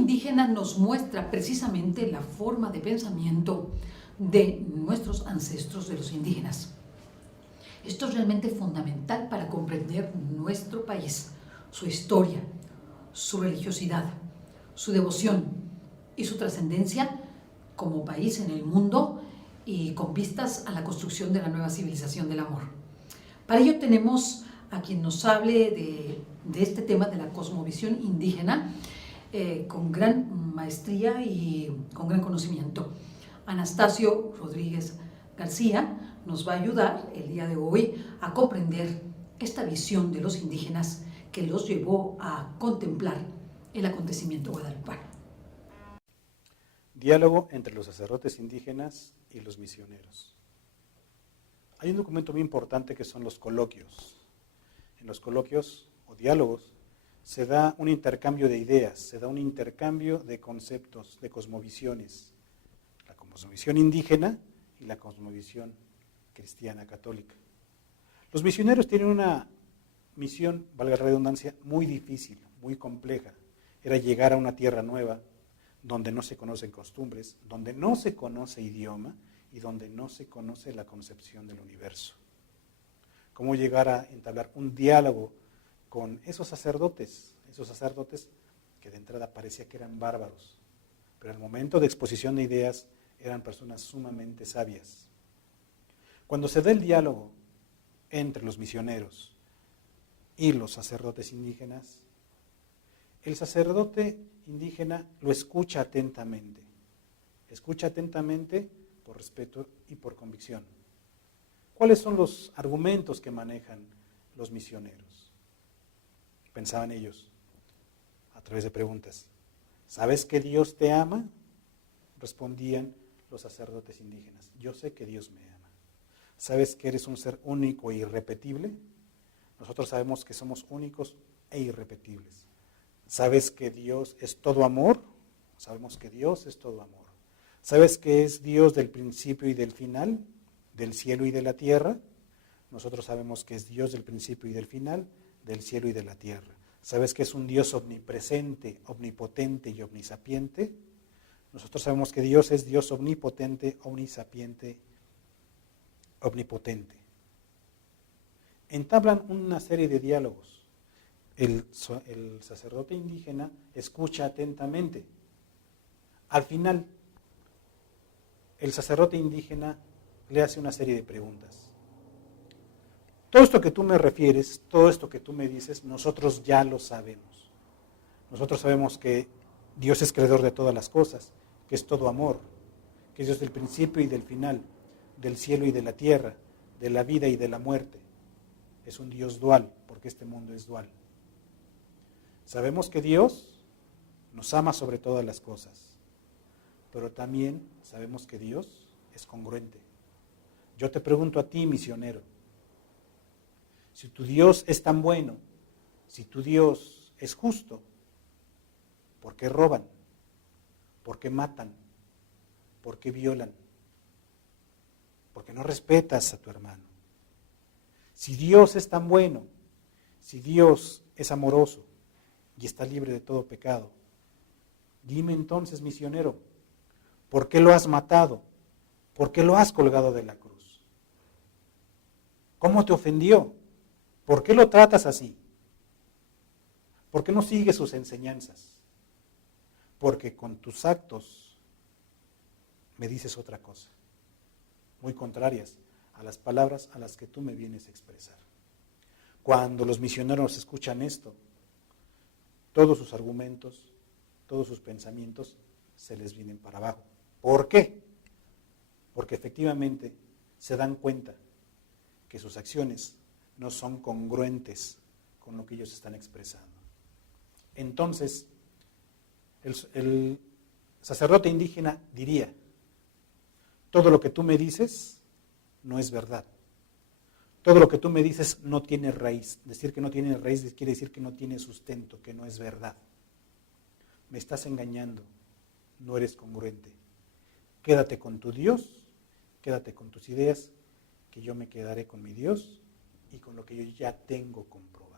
indígena nos muestra precisamente la forma de pensamiento de nuestros ancestros, de los indígenas. Esto es realmente fundamental para comprender nuestro país, su historia, su religiosidad, su devoción y su trascendencia como país en el mundo y con vistas a la construcción de la nueva civilización del amor. Para ello tenemos a quien nos hable de este tema de la cosmovisión indígena con gran maestría y con gran conocimiento. Anastasio Rodríguez García nos va a ayudar el día de hoy a comprender esta visión de los indígenas que los llevó a contemplar el acontecimiento guadalupano. Diálogo entre los sacerdotes indígenas y los misioneros. Hay un documento muy importante que son los coloquios. En los coloquios o diálogos se da un intercambio de ideas, se da un intercambio de conceptos, de cosmovisiones. La cosmovisión indígena y la cosmovisión cristiana católica. Los misioneros tienen una misión, valga la redundancia, muy difícil, muy compleja. Era llegar a una tierra nueva, donde no se conocen costumbres, donde no se conoce idioma y donde no se conoce la concepción del universo. ¿Cómo llegar a entablar un diálogo con esos sacerdotes que de entrada parecía que eran bárbaros, pero al momento de exposición de ideas eran personas sumamente sabias? Cuando se da el diálogo entre los misioneros y los sacerdotes indígenas, el sacerdote indígena lo escucha atentamente por respeto y por convicción. ¿Cuáles son los argumentos que manejan los misioneros? Pensaban ellos, a través de preguntas. ¿Sabes que Dios te ama? Respondían los sacerdotes indígenas. Yo sé que Dios me ama. ¿Sabes que eres un ser único e irrepetible? Nosotros sabemos que somos únicos e irrepetibles. ¿Sabes que Dios es todo amor? Sabemos que Dios es todo amor. ¿Sabes que es Dios del principio y del final, del cielo y de la tierra? Nosotros sabemos que es Dios del principio y del final, del cielo y de la tierra. ¿Sabes que es un Dios omnipresente, omnipotente y omnisapiente? Nosotros sabemos que Dios es Dios omnipotente, omnisapiente, omnipotente. Entablan una serie de diálogos. El sacerdote indígena escucha atentamente. Al final, el sacerdote indígena le hace una serie de preguntas. Todo esto que tú me refieres, todo esto que tú me dices, nosotros ya lo sabemos. Nosotros sabemos que Dios es creador de todas las cosas, que es todo amor, que es Dios del principio y del final, del cielo y de la tierra, de la vida y de la muerte. Es un Dios dual, porque este mundo es dual. Sabemos que Dios nos ama sobre todas las cosas, pero también sabemos que Dios es congruente. Yo te pregunto a ti, misionero, si tu Dios es tan bueno, si tu Dios es justo, ¿por qué roban? ¿Por qué matan? ¿Por qué violan? ¿Por qué no respetas a tu hermano? Si Dios es tan bueno, si Dios es amoroso y está libre de todo pecado, dime entonces, misionero, ¿por qué lo has matado? ¿Por qué lo has colgado de la cruz? ¿Cómo te ofendió? ¿Por qué lo tratas así? ¿Por qué no sigues sus enseñanzas? Porque con tus actos me dices otra cosa, muy contrarias a las palabras a las que tú me vienes a expresar. Cuando los misioneros escuchan esto, todos sus argumentos, todos sus pensamientos se les vienen para abajo. ¿Por qué? Porque efectivamente se dan cuenta que sus acciones no son congruentes con lo que ellos están expresando. Entonces, el sacerdote indígena diría, todo lo que tú me dices no es verdad. Todo lo que tú me dices no tiene raíz. Decir que no tiene raíz quiere decir que no tiene sustento, que no es verdad. Me estás engañando, no eres congruente. Quédate con tu Dios, quédate con tus ideas, que yo me quedaré con mi Dios y con lo que yo ya tengo comprobado.